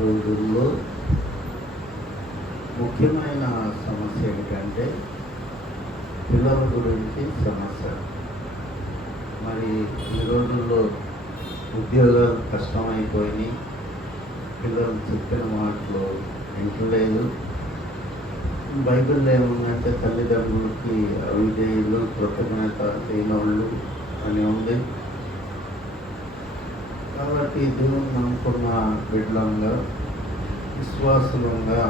రోజుల్లో ముఖ్యమైన సమస్య ఏంటంటే పిల్లల గురించి సమస్య. మరి ఈ రోజుల్లో ఉద్యోగాలు కష్టమైపోయినాయి, పిల్లలు చెప్పిన మాటలు వింటలేదు. బైబిల్లో ఏముందంటే తల్లిదండ్రులకి అవిధేయులు, కృతజ్ఞత లేనోళ్ళు అని ఉంది. కాబట్టి దేవుని నమ్ముకున్న బిడ్డలంగా, విశ్వాసులంగా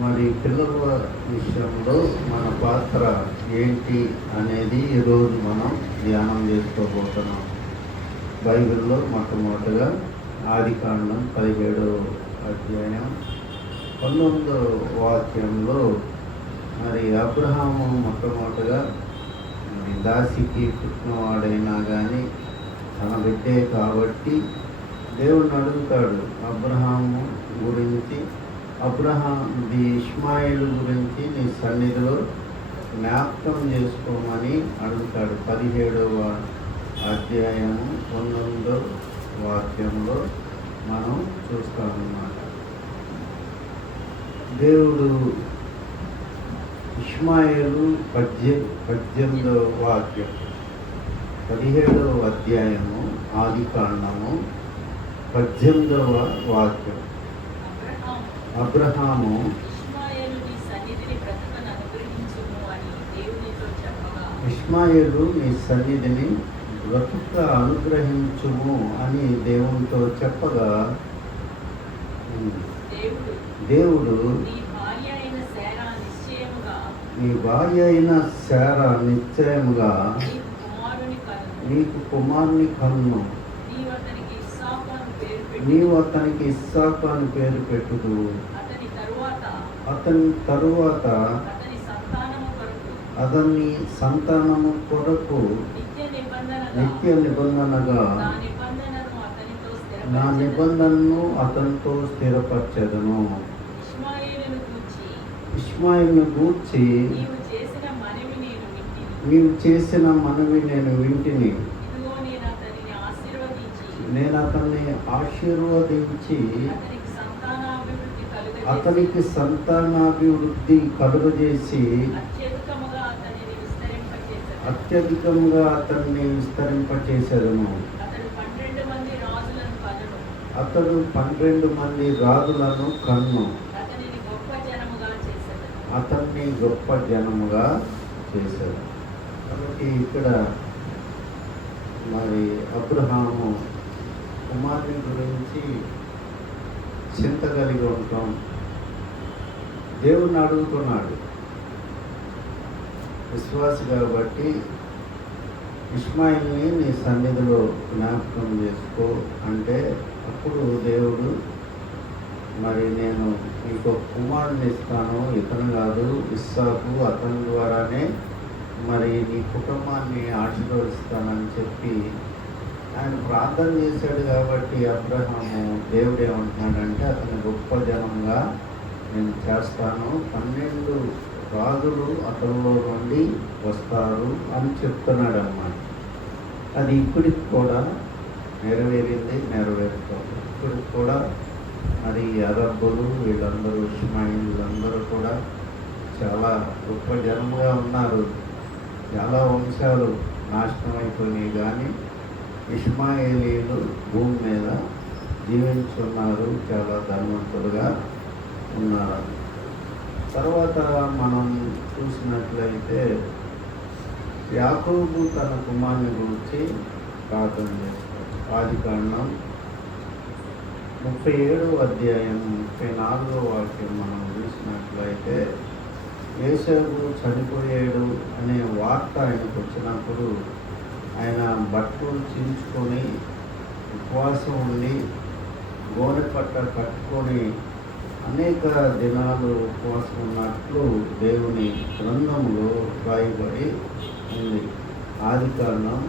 మరి పిల్లల విషయంలో మన పాత్ర ఏంటి అనేది ఈరోజు మనం ధ్యానం చేసుకోబోతున్నాం. బైబిల్లో మొట్టమొదటిగా ఆదికాండం 17వ అధ్యాయం 19వ వాక్యంలో మరి అబ్రహాము మొట్టమొదటిగా మరి దాసికి పుట్టినవాడైనా కానీ తన బిడ్డే కాబట్టి దేవుడిని అడుగుతాడు అబ్రహాము గురించి. ఇష్మాయిల్ గురించి నీ సన్నిధిలో జ్ఞాపకం చేసుకోమని అడుగుతాడు. 17వ అధ్యాయము 19వ వాక్యంలో మనం చూస్తామన్నమాట. దేవుడు ఇష్మాయిలు 18వ వాక్యం 17వ అధ్యాయము ఆదికాండము 18వ వాక్యం. అబ్రహాము ఇష్మాయేలు నీ సన్నిధిని బ్రతుక అనుగ్రహించుము అని దేవునితో చెప్పగా దేవుడు నీ భార్య అయిన శారా నిశ్చయముగా నీకు కుమారుని కన్ను, నీవు అతనికి ఇస్సాకు అని పేరు పెట్టుదు. అతని తరువాత అతని సంతానము కొరకు నిత్య నిబంధనగా నా నిబంధనను అతనితో స్థిరపరచెదను. ఇష్మాయిలును గూర్చి నీవు చేసిన మనవి నేను వింటిని. నేను అతన్ని ఆశీర్వదించి అతనికి సంతానాభివృద్ధి కలుగజేసి అత్యధికంగా అతన్ని విస్తరింపచేసేదను. అతడు 12 మంది రాజులను కన్ను, అతన్ని గొప్ప జనముగా చేశాడు. కాబట్టి ఇక్కడ మరి అబ్రహాము కుమారుని గురించి చింత కలిగి ఉంటాం. దేవుణ్ణి అడుగుతున్నాడు. విశ్వాసి కాబట్టి ఇష్మాయిల్ని నీ సన్నిధిలో జ్ఞాపకం చేసుకో అంటే అప్పుడు దేవుడు మరి నేను నీకు కుమారుని ఇస్తాను, ఇతను కాదు ఇస్సాకు, అతని ద్వారానే మరి నీ కుటుంబాన్ని ఆశీర్వదిస్తానని చెప్పి ఆయన ప్రార్థన చేశాడు. కాబట్టి అబ్రహాము దేవుడు ఏమంటున్నాడంటే అతని గొప్ప జనంగా నేను చేస్తాను, 12 రాజులు అతనిలో నుండి వస్తారు అని చెప్తున్నాడు అన్నమాట. అది ఇప్పటికి కూడా నెరవేరింది, నెరవేరుతుంది. ఇప్పటికి కూడా మరి అరబ్బులు వీళ్ళందరూ ఇష్మాయిలందరూ కూడా చాలా గొప్ప జనముగా ఉన్నారు. చాలా వంశాలు నాశనం అయిపోయినాయి, కానీ ఇష్మాయేలీలు భూమి మీద జీవించున్నారు, చాలా ధనవంతులుగా ఉన్నారు. తర్వాత మనం చూసినట్లయితే యాకోబు తన కుమారుని గురించి ప్రార్థన చేస్తారు. ఆదికాండం 37వ అధ్యాయం 34వ వాక్యం మనం చూసినట్లయితే యేసేపు చనిపోయాడు అనే వార్త ఆయనకు వచ్చినప్పుడు ఆయన బట్టలు చించుకొని ఉపవాసం ఉండి గోనె పట్ట కట్టుకొని అనేక దినాలు ఉపవాసం ఉన్నట్లు దేవుని గ్రంథంలో రాయబడి ఉంది. ఆదికాండం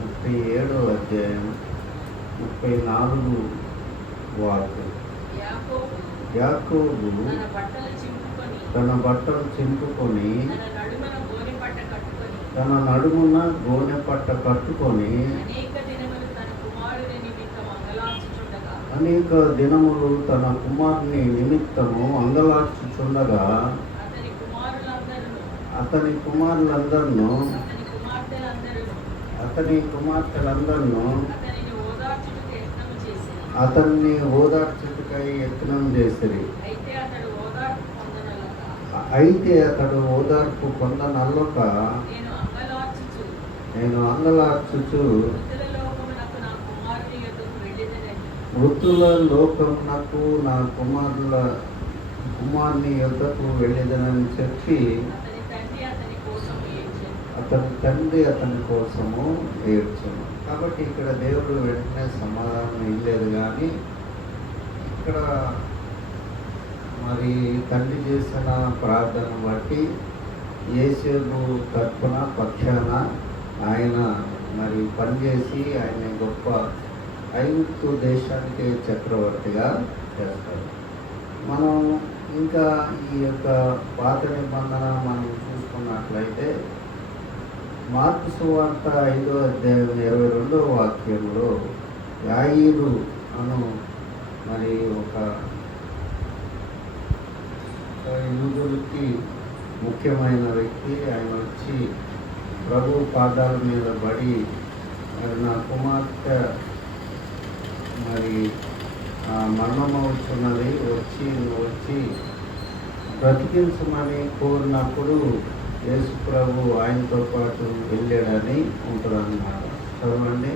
37వ అధ్యాయం 34వ వాక్యం. యాకోబు తన బట్టలు చింపుకొని తన నడుమున గోనె పట్ట కట్టుకొని అనేక దినములు తన కుమారుని నిమిత్తము అంగలార్చుచుండగా అతని కుమారులందరూ అతని కుమార్తెలందరూ అతన్ని ఓదార్చుటకై యత్నం చేసిరి. అయితే అతడు ఓదార్పు పొందనల్లక నేను అంగలార్చుచు మృతుల లోకమునకు నా కుమారుని యొద్దకు వెళ్ళేదనని చెప్పి అతని తండ్రి అతని కోసము ఏడ్చును. కాబట్టి ఇక్కడ దేవుడు వెంటనే సమాధానం ఇవ్వలేదు. కానీ ఇక్కడ మరి తండ్రి చేసిన ప్రార్థన బట్టి యేసేపు తరపున పక్షాన ఆయన మరి పనిచేసి ఆయన గొప్ప ఐగుప్తు దేశానికి చక్రవర్తిగా చేస్తారు. మనం ఇంకా ఈ యొక్క పాత నిబంధన మనం చూసుకున్నట్లయితే మార్కు సువార్త 5వ అధ్యాయం 22వ వాక్యంలో యాయీరు అను మరి ఒక యూదులకి ముఖ్యమైన వ్యక్తి, ఆయన వచ్చి ప్రభు పాదాల మీద పడి మరి నా కుమార్తె మరి మరణమవుతున్నది, వచ్చి బ్రతికించమని కోరినప్పుడు యేసు ప్రభు ఆయనతో పాటు వెళ్ళాడని ఉంటుందన్నమాట. చదవండి.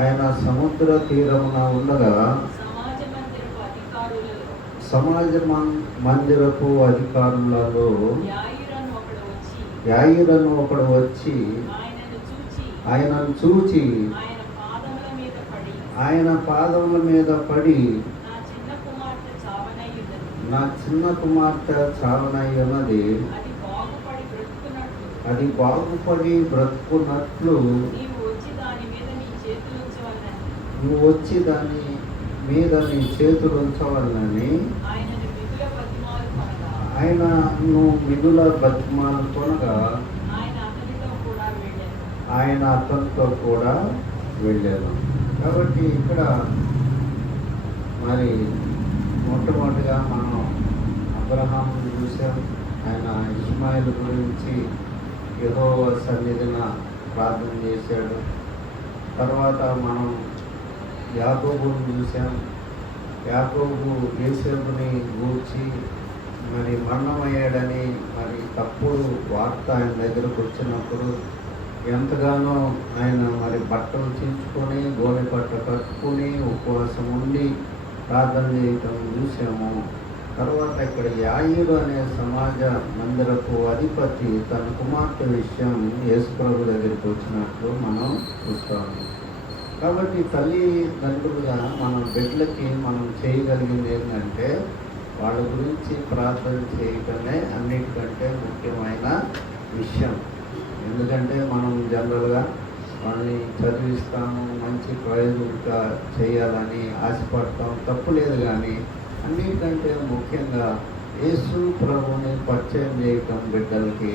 ఆయన సముద్ర తీరమున ఉండగా సమాజ మందిరపు అధికారులలో యాయిరను ఒకడు వచ్చి ఆయనను చూచి ఆయన పాదముల మీద పడి నా చిన్న కుమార్తె చావనయ్యున్నది, అది బాగుపడి బ్రతుకున్నట్లు నువ్వు వచ్చి దాని మీద నీ చేతులు ఉంచవాలని ఆయన నువ్వు మిగుల బతిమాలు కొనగా ఆయన అతనితో కూడా వెళ్ళాను. కాబట్టి ఇక్కడ మరి మొట్టమొదటిగా మనం అబ్రహాముని చూసాం. ఆయన ఇష్మాయిల్ గురించి యెహోవా సన్నిధిన ప్రార్థన చేశాడు. తర్వాత మనం యాకోబుని చూసాం. యాకోబు యోసేపుని గూర్చి మరి మరణమయ్యాడని మరి తప్పుడు వార్త ఆయన దగ్గరకు వచ్చినప్పుడు ఎంతగానో ఆయన మరి బట్టలు చించుకొని గోనె పట్ట కట్టుకొని ఉపవాసం ఉండి ప్రార్థన చేయటం చూసాము. తర్వాత ఇక్కడ యాయీరు అనే సమాజ మందిరపు అధిపతి తన కుమార్తె విషయం యేసు ప్రభు దగ్గరికి వచ్చినట్లు మనం చూస్తాము. కాబట్టి తల్లిదండ్రులుగా మన బిడ్డలకి మనం చేయగలిగింది ఏంటంటే వాళ్ళ గురించి ప్రార్థన చేయటమే అన్నిటికంటే ముఖ్యమైన విషయం. ఎందుకంటే మనం జనరల్గా వాళ్ళని చదివిస్తాము, మంచి ప్రయోజకులుగా చేయాలని ఆశపడతాం, తప్పు లేదు. కానీ అన్నిటికంటే ముఖ్యంగా యేసు ప్రభువుని పరిచయం చేయటం బిడ్డలకి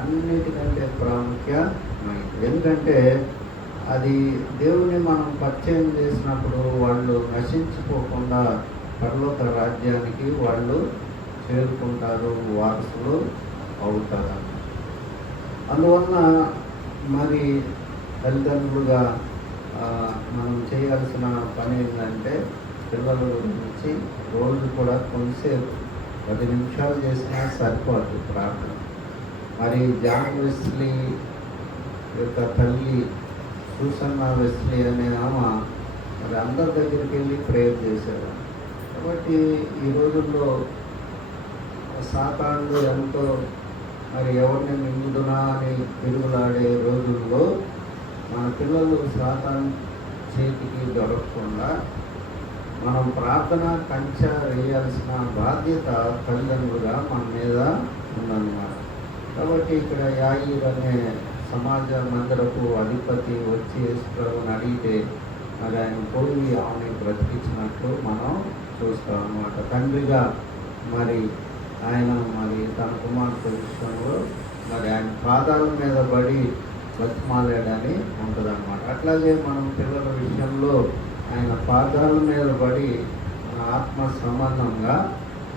అన్నిటికంటే ప్రాముఖ్యమైనది. ఎందుకంటే అది దేవుని మనం పరిచయం చేసినప్పుడు వాళ్ళు నశించిపోకుండా పరలోక రాజ్యానికి వాళ్ళు చేరుకుంటారు, వారసులు అవుతారు. అందువలన మరి తల్లిదండ్రులుగా మనం చేయాల్సిన పని ఏంటంటే పిల్లల గురించి రోజు కూడా కొంతసేపు 10 నిమిషాలు చేసినా సరిపోదు ప్రార్థన. మరి జాన్ వెస్లీ యొక్క తల్లి సూసన్నా వెస్లీ అనే ఆమె మరి అందరి దగ్గరికి వెళ్ళి ప్రేయర్ చేశారు. కాబట్టి ఈ రోజుల్లో సాతానుడు ఎంతో మరి ఎవరిని మింగుదునా అని తిరుగులాడే రోజుల్లో మన పిల్లలు సాతాను చేతికి దొరకకుండా మనం ప్రార్థన కంచె వేయాల్సిన బాధ్యత తల్లిదండ్రులుగా మన మీద ఉందన్నమాట. కాబట్టి ఇక్కడ యాయీరు అనే సమాజ మందిరపు అధిపతి వచ్చి యేసు ప్రభువుని అడిగితే మరి ఆయన పోయి ఆమెను బ్రతికించినట్లు మనం చూస్తాం అన్నమాట. తండ్రిగా మరి ఆయన మరి తన కుమార్తె విషయంలో మరి ఆయన పాదాల మీద పడి బతిమాలాడని ఉంటుంది అన్నమాట. అట్లాగే మనం పిల్లల విషయంలో ఆయన పాదాల మీద పడి మన ఆత్మ సంబంధంగా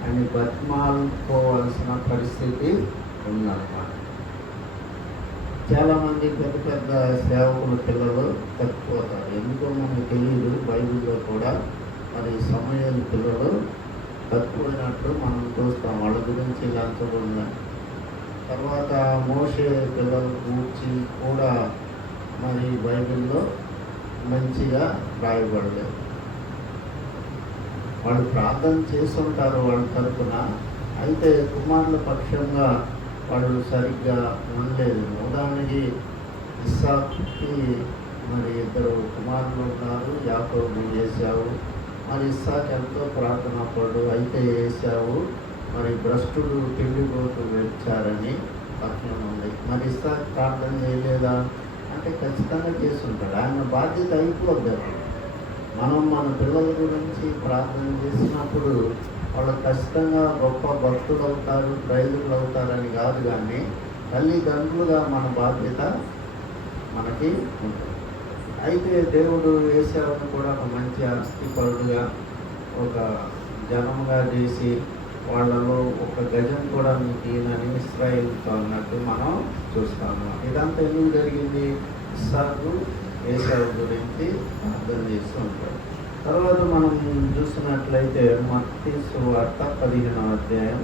ఆయన బతిమాలుకోవాల్సిన పరిస్థితి ఉందన్నమాట. చాలామంది పెద్ద పెద్ద సేవకుల పిల్లలు తప్పిపోతారు. ఎందుకో మనకు తెలియదు. బైబిల్లో కూడా మరి సమయాల పిల్లలు తప్పిపోయినట్లు మనం చూస్తాం. వాళ్ళ గురించి లంచగొండ తర్వాత మోషే పిల్లల గురించి కూడా మరి బైబిల్లో మంచిగా రాయబడలేదు. వాళ్ళు ప్రార్థన చేస్తుంటారు వాళ్ళ తరపున, అయితే కుమారుల పక్షంగా వాళ్ళు సరిగ్గా ఉండలేదు. ఉదాహరణకి ఇస్సాకుకి మరి 2 కుమారులు ఉన్నారు, యాకోబు, ఏశావు. మరి ఇస్సాకు ఎంతో ప్రార్థనా పడు, అయితే ఏశావు మరి భ్రష్టుడు తిండిపోతూ వచ్చారని పక్కన ఉంది. మరి ఇస్సాకు ప్రార్థన చేయలేదా అంటే ఖచ్చితంగా చేస్తుంటాడు. ఆయన బాధ్యత అయిపోద్ది. మనం మన పిల్లల గురించి ప్రార్థన చేసినప్పుడు వాళ్ళు ఖచ్చితంగా గొప్ప భక్తులు అవుతారు, ప్రైజులు అవుతారని కాదు, కానీ తల్లిదండ్రులుగా మన బాధ్యత మనకి ఉంటుంది. అయితే దేవుడు ఏశావును కూడా ఒక మంచి ఆస్తిపరుడుగా, ఒక జనంగా చేసి వాళ్ళలో ఒక గజం కూడా మీకు ఈయనని ఇశ్రాయేలుతో అన్నట్టు మనం చూస్తాము. ఇదంతా ఎందుకు జరిగింది? ఇస్సాకు ఏశావు గురించి అర్థం చేస్తూ ఉంటాడు. తర్వాత మనం చూసినట్లయితే మత్తయి సువార్త 15వ అధ్యాయం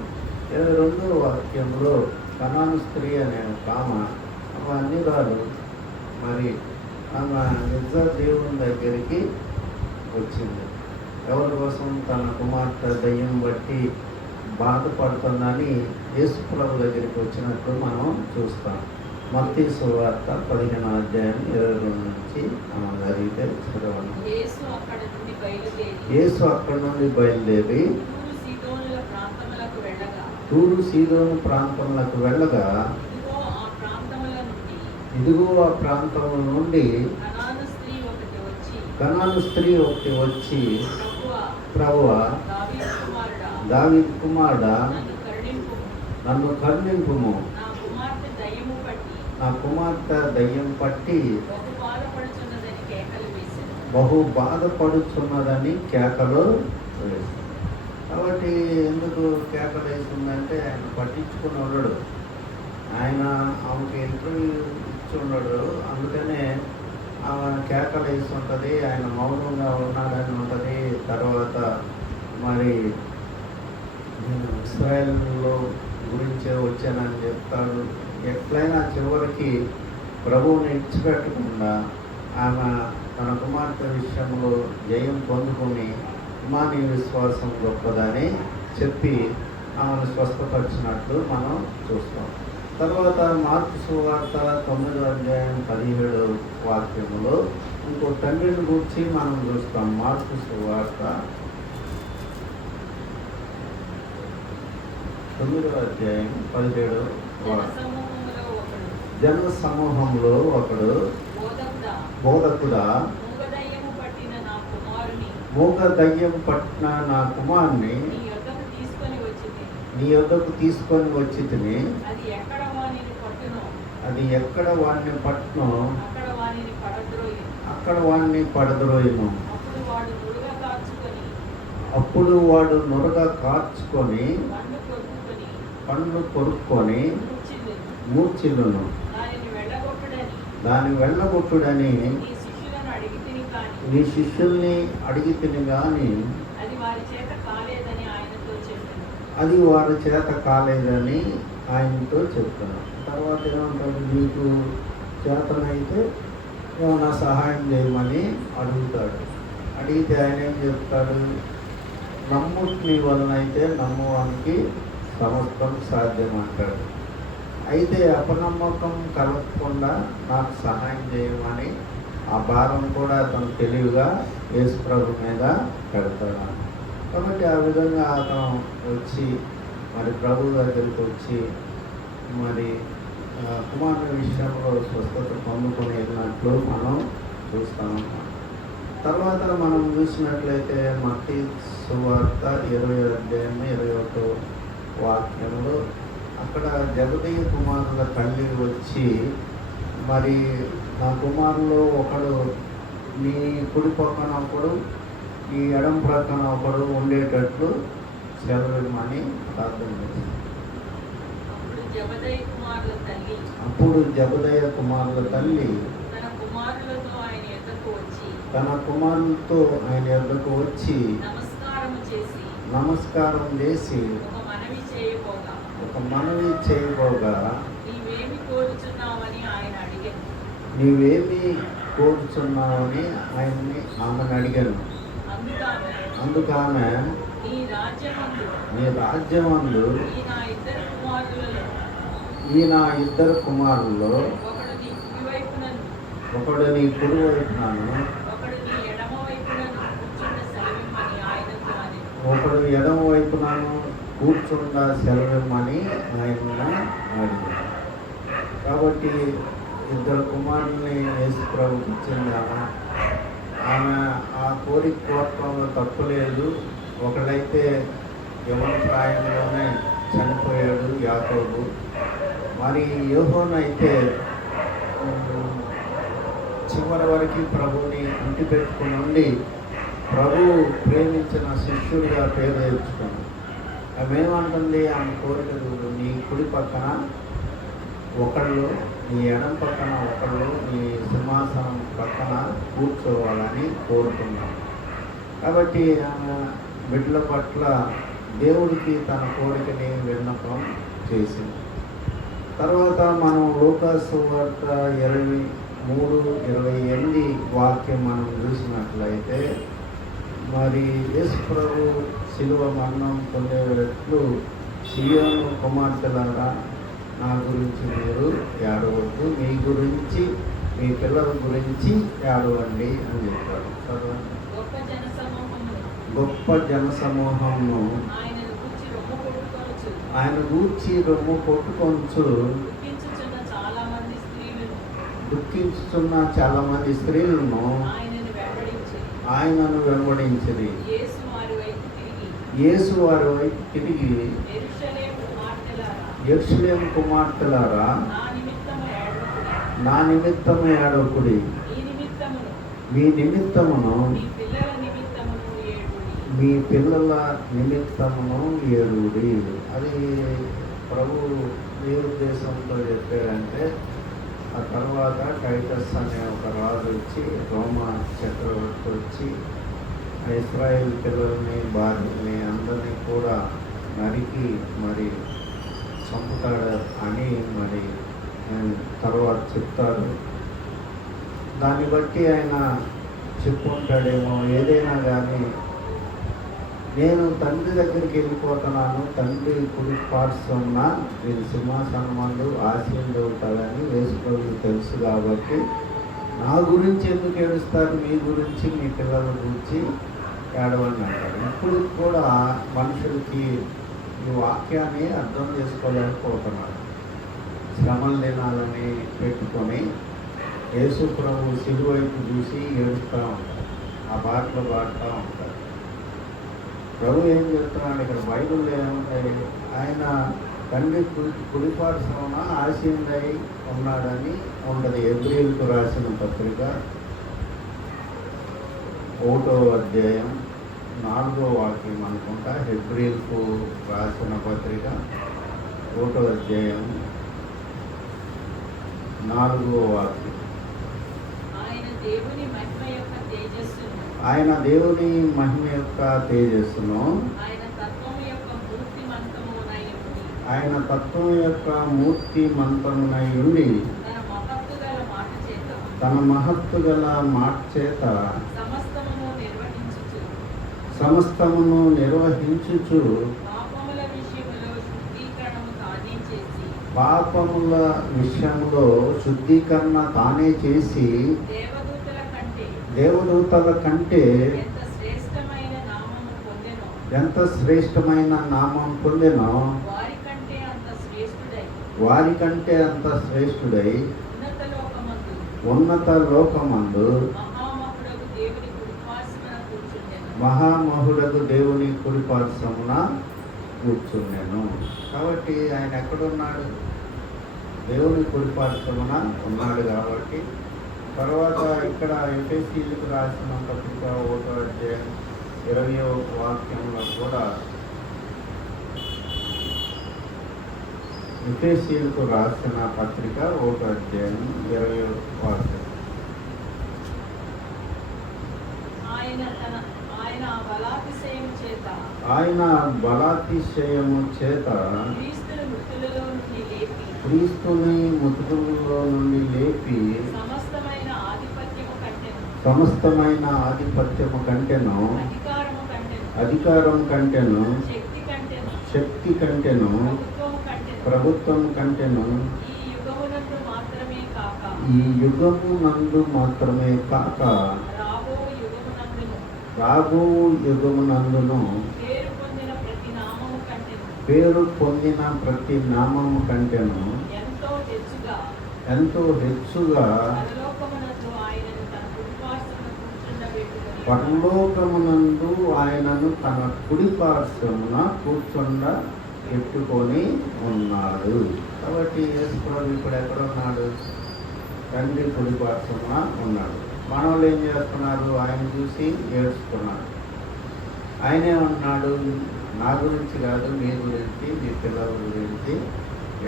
22వ వాక్యంలో కనాను స్త్రీ అనే ఒక ఆమె అన్యురాలు మరి ఆమె నిజ దేవుని దగ్గరికి వచ్చింది. ఎవరి కోసం? తన కుమార్తె దయ్యం బట్టి బాధపడుతుందని యేసు ప్రభు దగ్గరికి వచ్చినట్లు మనం చూస్తాం. మత్తయి సువార్త 15వ అధ్యాయం 22 నుంచి మనం చదివితే చదవండి. యేసు అక్కడి నుండి బయలుదేరి తూరు సీదోను ప్రాంతములకు వెళ్ళగా ఇదిగో ఆ ప్రాంతముల నుండి కనాను స్త్రీ ఒకటి వచ్చి, ప్రభువా, దావీదు కుమారుడా, నన్ను కరుణింపుము, నా కుమార్తె దయ్యం పట్టి బహు బాధపడుచున్నదని కేకలు వేసింది. కాబట్టి ఎందుకు కేకలు వేసిందంటే ఆయన పట్టించుకుని ఉన్నాడు. ఆయన ఆమెకి ఇంటర్వ్యూ ఇచ్చి ఉన్నాడు, అందుకనే ఆమె కేకలు వేసి ఉంటుంది. ఆయన మౌనంగా ఉన్నాడని ఉంటుంది. తర్వాత మరి నేను ఇశ్రాయేలులో గురించే వచ్చానని చెప్తాడు. ఎట్లయినా చివరికి ప్రభువుని ఇచ్చిపెట్టకుండా ఆమె తన కుమార్తె విషయంలో జయం పొందుకొని నీ విశ్వాసం గొప్పదని చెప్పి ఆమెను స్వస్థపరిచినట్లు మనం చూస్తాం. తర్వాత మార్కు సువార్త 9వ అధ్యాయం 17వ వాక్యములో ఇంకో తండ్రిని గురించి మనం చూస్తాం. మార్కు సువార్త 9వ అధ్యాయం 17వ వాక్యం. జన సమూహంలో ఒకడు, బోధకుడా, మూగ దయ్యం పట్టిన నా కుమారుని నీ యొద్దకు తీసుకొని వచ్చి తిని, అది ఎక్కడ వాడిని పట్టునో అక్కడ వాడిని పడద్రోయును. అప్పుడు వాడు నురగా కార్చుకొని పండ్లు కొరుక్కొని మూర్ఛిల్లును. దాన్ని వెళ్ళగొట్టుడని నీ శిష్యుల్ని అడిగి తిని కానీ అది వారి చేత కాలేదని ఆయనతో చెప్తున్నాం. తర్వాత ఏమంటాడు? నీకు చేతనైతే ఏమైనా సహాయం చేయమని అడుగుతాడు. అడిగితే ఆయన ఏం చెప్తాడు? నమ్ముని వలన అయితే నమ్మవానికి సమస్తం సాధ్యం అంటాడు. అయితే అపనమ్మకం కలగకుండా నాకు సహాయం చేయమని ఆ భారం కూడా అతను తెలివిగా యేసు ప్రభు మీద పెడతాడు. కాబట్టి ఆ విధంగా అతను వచ్చి మరి ప్రభు దగ్గరికి వచ్చి మరి కుమారుని విషయంలో స్వస్థత పొందుకొని వెళ్ళినట్లు మనం చూస్తాము. తర్వాత మనం చూసినట్లయితే మత్తయి సువార్త 20వ అధ్యాయం 21వ వాక్యంలో అక్కడ జబదయి కుమారుల తల్లి వచ్చి, మరి నా కుమారులో ఒకడు నీ కుడి పక్కన ఒకడు, నీ ఎడం ప్రక్కన ఒకడు ఉండేటట్లు సెలవిమ్మని ప్రార్థన చేశాను. అప్పుడు జబదయి కుమారుల తల్లి తన కుమారులతో ఆయన యొద్దకు వచ్చి నమస్కారం చేసి ఒక మనవి చేయబోగా, నీవేమి కోరుచున్నావని ఆయన్ని ఆమెను అడిగాను. అందుకనే నీ రాజ్యమందు ఈ నా ఇద్దరు కుమారుల్లో ఒకడు నీ కుడి వైపునను ఒకడు ఎడమ వైపునను కూర్చుండ సెలవిమ్మని ఆయన అడిగాడు. కాబట్టి ఇద్దరు కుమారుల్ని యేసు ప్రభుకి ఇచ్చింది ఆమె ఆ కోరిక కోరటంలో తప్పులేదు. ఒకడైతే యవ్వన ప్రాయంలోనే చనిపోయాడు యాకోబు. మరి యోహోను అయితే చివరి వరకు ప్రభుని ఇంటి పెట్టుకుని ఉండి ప్రభు ప్రేమించిన శిష్యుడిగా పేరు తెచ్చుకున్నాడు. ఆమె ఏమంటుంది? ఆమె కోరిక నీ కుడి పక్కన ఒకళ్ళు, నీ ఎడం పక్కన ఒకళ్ళు నీ సింహాసనం పక్కన కూర్చోవాలని కోరుతున్నాం. కాబట్టి ఆమె బిడ్డల పట్ల దేవుడికి తన కోరికని విన్నపం చేసింది. తర్వాత మనం లూకాసు వార్త 23:28 వాక్యం మనం చూసినట్లయితే, మరి యేసు ప్రభు శిలువ మరణం పొందేటట్లు సియోను కుమార్తెలారా నా గురించి మీరు ఏడవద్దు, మీ గురించి మీ పిల్లల గురించి ఏడవండి అని చెప్పారు. గొప్ప జన సమూహంను ఆయన గూర్చి రొమ్ము కొట్టుకొంచు దుఃఖించుచున్న చాలా మంది స్త్రీలను ఆయనను వెంబడించిరి. యేసు వారి వైపు తిరిగి, యెరూషలేము కుమార్తెలారా నా నిమిత్తము ఏడవకుడి, మీ నిమిత్తమును మీ పిల్లల నిమిత్తమును ఏడుడి. అది ప్రభు ఏ ఉద్దేశంతో చెప్పారంటే, ఆ తర్వాత టైటస్ అనే ఒక రాజు వచ్చి, రోమా చక్రవర్తి వచ్చి ఇశ్రాయేల్ పిల్లల్ని భార్యని అందరినీ కూడా నరికి మరి చంపుతాడు అని మరి తర్వాత చెప్తాడు. దాన్ని బట్టి ఆయన చెప్పుకుంటాడేమో. ఏదైనా కానీ నేను తండ్రి దగ్గరికి వెళ్ళిపోతున్నాను, తండ్రి కుడి పార్శ్వమున నేను సింహాసనం మందు ఆశీర్వదించాలని యేసు ప్రభువుకు తెలుసు. కాబట్టి నా గురించి ఎందుకు ఏడుస్తారు, మీ గురించి మీ పిల్లల గురించి ఏడవని అంటారు. ఇప్పుడు కూడా మనుషులకి ఈ వాక్యాన్ని అర్థం చేసుకోలేకపోతున్నారు. శ్రమల దినాలని పెట్టుకొని యేసు ప్రభు శిలువ వైపు చూసి ఏడుస్తూ ఉంటారు, ఆ బాటలో పాడుతూ ఉంటారు. ప్రభు ఏం చెప్తున్నాడు ఇక్కడ బైబిల్లో ఏముంటాయి? ఆయన తండ్రి కుడిపార్శ్వమున ఆశీనుడై ఉన్నాడని ఉండదు. హెబ్రీయులకు రాసిన పత్రిక 1వ అధ్యాయం 4వ వాక్యం అనుకుంటా. హెబ్రీయులకు రాసిన పత్రిక 1వ అధ్యాయం 4వ వాక్యం. ఆయన దేవుని మహిమ యొక్క తేజస్సును, ఆయన తత్వం యొక్క మూర్తి మంతమునై ఉండి తన మహత్తు గల మాట చేత సమస్తమును నిర్వహించుచు పాపముల విషయంలో శుద్ధీకరణ తానే చేసి దేవదూతల కంటే ఎంత శ్రేష్టమైన నామం పొందెనో వారికంటే అంత శ్రేష్ఠుడై ఉన్నత లోకమందు మహామహుడకు దేవుని కుడిపార్శ్వమున కూర్చున్నాను. కాబట్టి ఆయన ఎక్కడున్నాడు? దేవుని కుడిపార్శ్వమున ఉన్నాడు. కాబట్టి తర్వాత ఇక్కడ ఎఫెసీయులకు రాసిన పత్రిక 1వ అధ్యాయం 20వ వాక్యంలో కూడా ఎఫెసీయులకు రాసిన పత్రిక 1వ అధ్యాయం 20వ వాక్యం. ఆయన బలాతిశయము చేత క్రీస్తుని మృతులలో నుండి లేపి సమస్తమైన ఆధిపత్యము కంటెను అధికారం కంటెను శక్తి కంటెను ప్రభుత్వం కంటెను ఈ యుగము నందు మాత్రమే కాక రాబో యుగమునందును పేరు పొందిన ప్రతి నామము కంటెను ఎంతో హెచ్చుగా పరలోకమునందు ఆయనను తన కుడి పార్శ్వమున కూర్చుండ పెట్టుకొని ఉన్నాడు. కాబట్టి యేసుప్రభు ఇప్పుడు ఎక్కడ ఉన్నాడు? తండ్రి కుడి పార్శ్వమున ఉన్నాడు. మనోళ్ళు ఏం చేస్తున్నారు? ఆయన చూసి ఏడ్చుకున్నారు. ఆయనే ఉన్నాడు, నా గురించి కాదు, మీ గురించి, మీ పిల్లల గురించి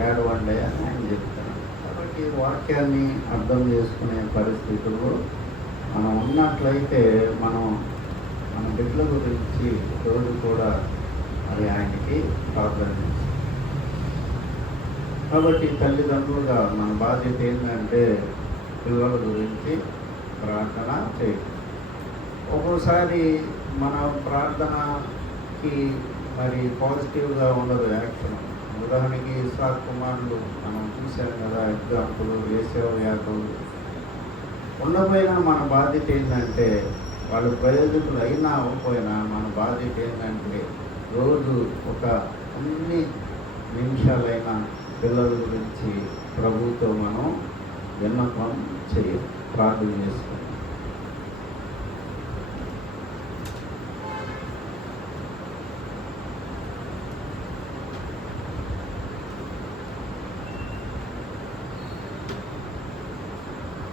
ఏడవండి అని ఆయన చెప్తున్నాడు. కాబట్టి వాక్యాన్ని అర్థం చేసుకునే పరిస్థితుల్లో మనం ఉన్నట్లయితే మనం మన బిడ్డల గురించి రోజు కూడా అది ఆయనకి ప్రార్థన చేస్తాం. కాబట్టి తల్లిదండ్రులుగా మన బాధ్యత ఏంటంటే పిల్లల గురించి ప్రార్థన చేయడం. ఒక్కోసారి మన ప్రార్థనకి మరి పాజిటివ్గా ఉండదు యాక్షన్. ఉదాహరణకి ఇస్సాకు కుమారులు మనం చూసాం కదా, ఎగ్జాంపుల్ ఏశావు యాకోబు. ఉండపోయినా మన బాధ్యత ఏంటంటే వాళ్ళు ప్రయోజకులు అయినా అవ్వకపోయినా మన బాధ్యత ఏంటంటే రోజు ఒక అన్ని నిమిషాలైనా పిల్లల గురించి ప్రభుతో మనం విన్నపం చేయాలి, ప్రార్థన చేసుకోవాలి.